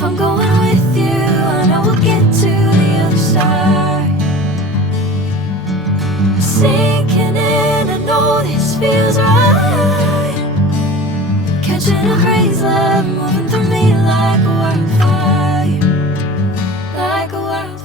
If I'm going with you, I know we'll get to the other side. Sinking in, I know this feels right. Catching a breeze, love moving through me like a wildfire, like a wildfire.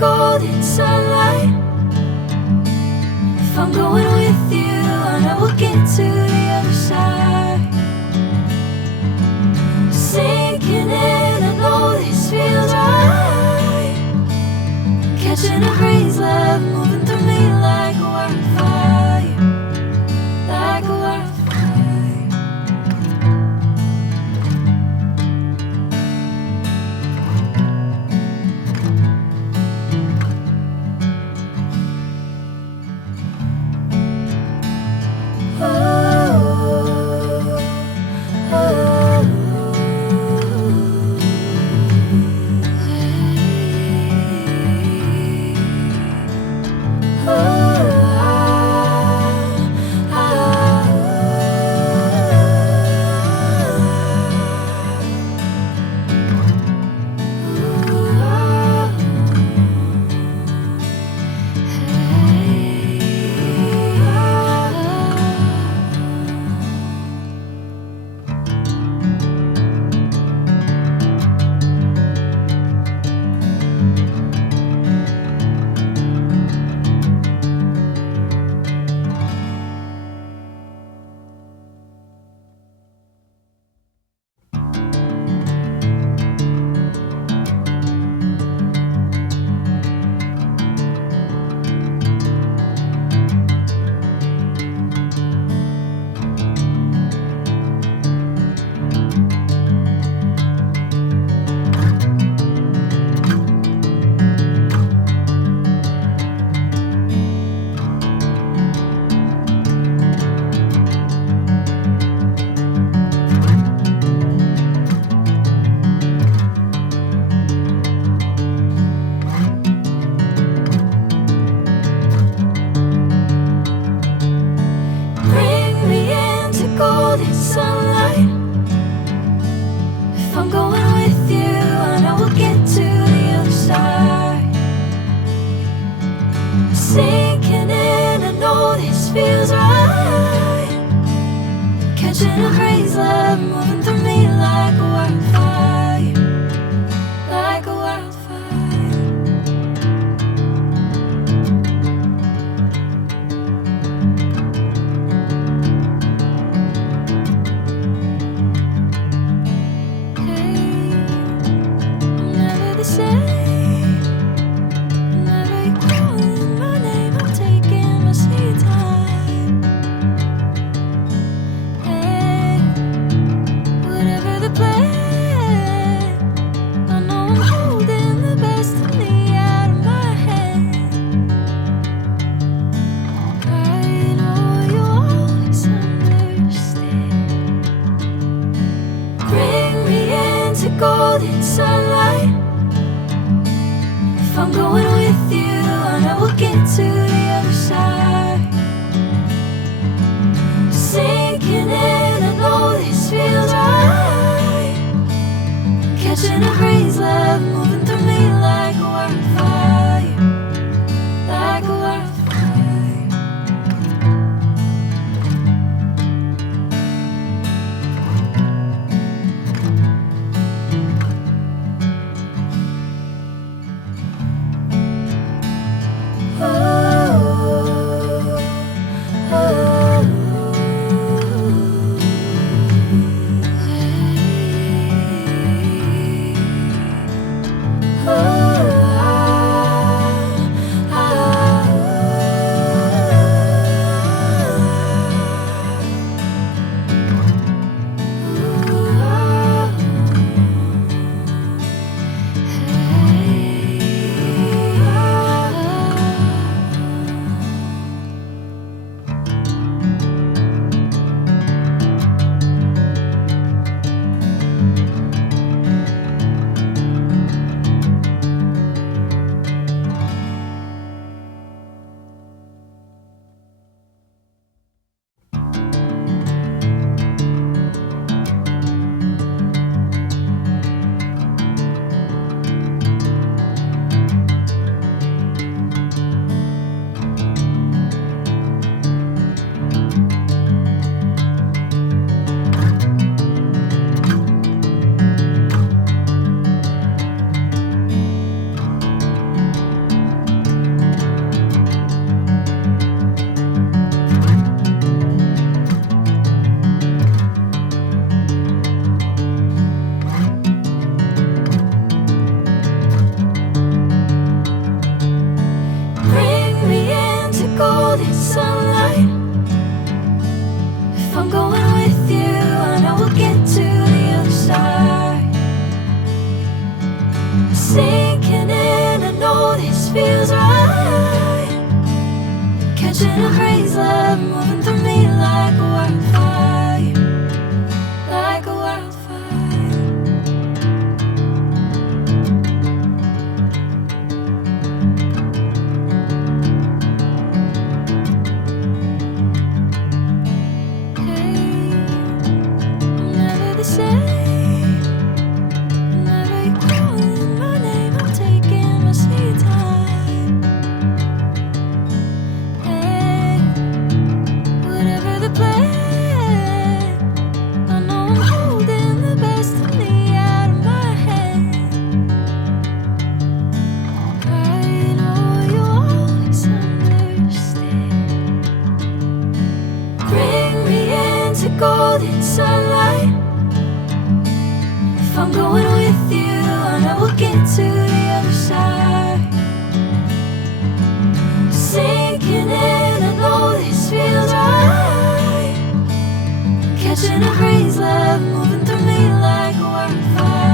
Golden sunlight. If I'm going with you, I know we'll get to the other side. Sinking in, I know this feels right. Catching a breeze, love moving through me like a wildfire, like a wildfire. Sinking in, I know this feels right. Catching a breeze, love moving through me like a wildfire, like a wildfire. Hey, I'm never the same. Golden sunlight. If I'm going with you, I know we'll get to the other side. Sinking in, I know this feels right. Catching a breeze, love moving through me like a wildfire, like a wildfire. I'm going with you, I know we'll get to the other side. Sinking in, I know this feels right. Catching a breeze, love moving through me like a wildfire, like a wildfire. Hey, I'm never the same. Whenever you're calling my name, I'm taking my sweet time. Hey, whatever the plan, I know I'm holding the best of me out of my hand. I know you'll always understand. Bring me into golden sunlight. If I'm going with you, I know we'll get to the other side. Sinking in, I know this feels right. Catching a breeze, love moving through me like a wildfire.